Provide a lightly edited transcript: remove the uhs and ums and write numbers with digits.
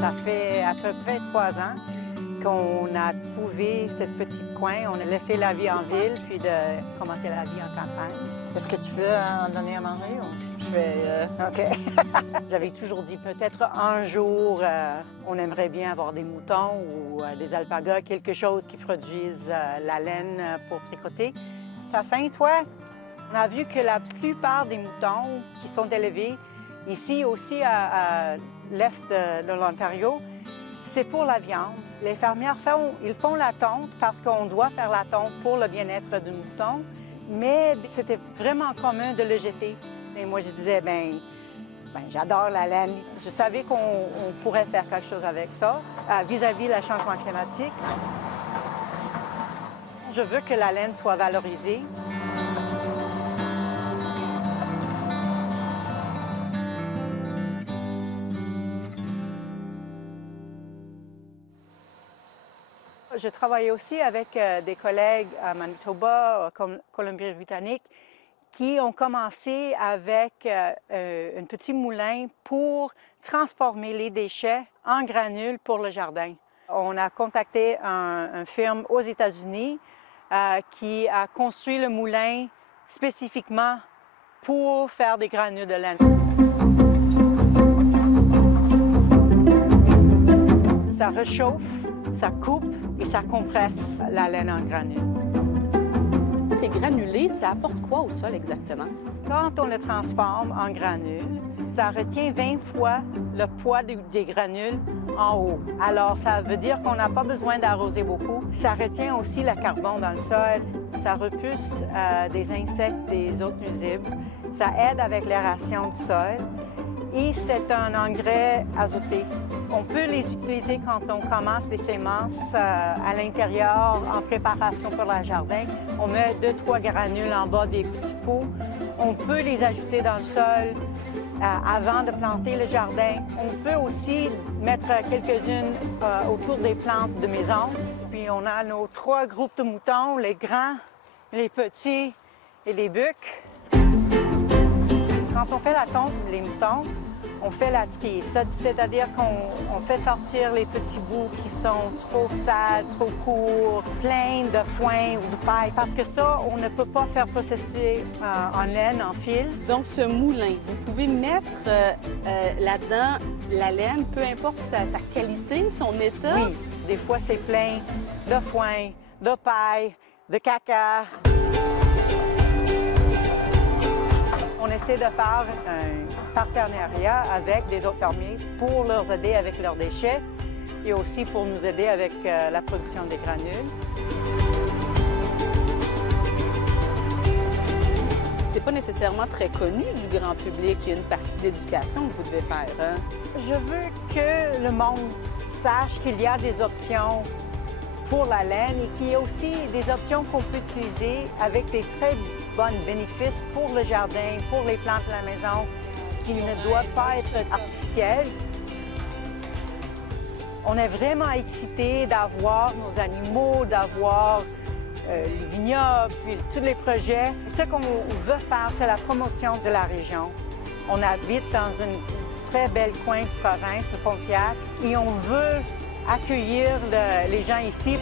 Ça fait à peu près 3 ans qu'on a trouvé ce petit coin. On a laissé la vie en ville, puis de commencer la vie en campagne. Est-ce que tu veux en donner à manger? Ou... Je vais... OK. J'avais toujours dit peut-être un jour, on aimerait bien avoir des moutons ou des alpagas, quelque chose qui produise la laine pour tricoter. T'as faim, toi? On a vu que la plupart des moutons qui sont élevés ici aussi à l'est de l'Ontario, c'est pour la viande. Les fermières font la tonte parce qu'on doit faire la tonte pour le bien-être du mouton, mais c'était vraiment commun de le jeter. Et moi, je disais, ben j'adore la laine. Je savais qu'on pourrait faire quelque chose avec ça vis-à-vis le changement climatique. Je veux que la laine soit valorisée. Je travaille aussi avec des collègues à Manitoba, Colombie-Britannique, qui ont commencé avec un petit moulin pour transformer les déchets en granules pour le jardin. On a contacté une firme aux États-Unis qui a construit le moulin spécifiquement pour faire des granules de laine. Ça réchauffe, ça coupe et ça compresse la laine en granules. Ces granulés, ça apporte quoi au sol exactement? Quand on le transforme en granules, ça retient 20 fois le poids des granules en haut. Alors, ça veut dire qu'on n'a pas besoin d'arroser beaucoup. Ça retient aussi le carbone dans le sol. Ça repousse des insectes, des autres nuisibles. Ça aide avec l'aération du sol. Et c'est un engrais azoté. On peut les utiliser quand on commence les semences à l'intérieur en préparation pour le jardin. On met 2-3 granules en bas des petits pots. On peut les ajouter dans le sol avant de planter le jardin. On peut aussi mettre quelques-unes autour des plantes de maison. Puis on a nos 3 groupes de moutons, les grands, les petits et les bucs. Quand on fait la tonte des moutons, on fait la trie, c'est-à-dire qu'on fait sortir les petits bouts qui sont trop sales, trop courts, pleins de foin ou de paille, parce que ça, on ne peut pas faire processer en laine, en fil. Donc, ce moulin, vous pouvez mettre là-dedans la laine, peu importe sa qualité, son état? Oui, des fois, c'est plein de foin, de paille, de caca. On essaie de faire un partenariat avec des autres fermiers pour leur aider avec leurs déchets et aussi pour nous aider avec la production des granules. C'est pas nécessairement très connu du grand public. Il y a une partie d'éducation que vous devez faire. Hein? Je veux que le monde sache qu'il y a des options pour la laine et qu'il y a aussi des options qu'on peut utiliser avec des très bons bénéfices pour le jardin, pour les plantes de la maison, qui ne doivent pas être artificielles. On est vraiment excités d'avoir nos animaux, d'avoir les vignobles, puis tous les projets. Ce qu'on veut faire, c'est la promotion de la région. On habite dans une très belle coin de province, le Pontiac, et on veut accueillir les gens ici.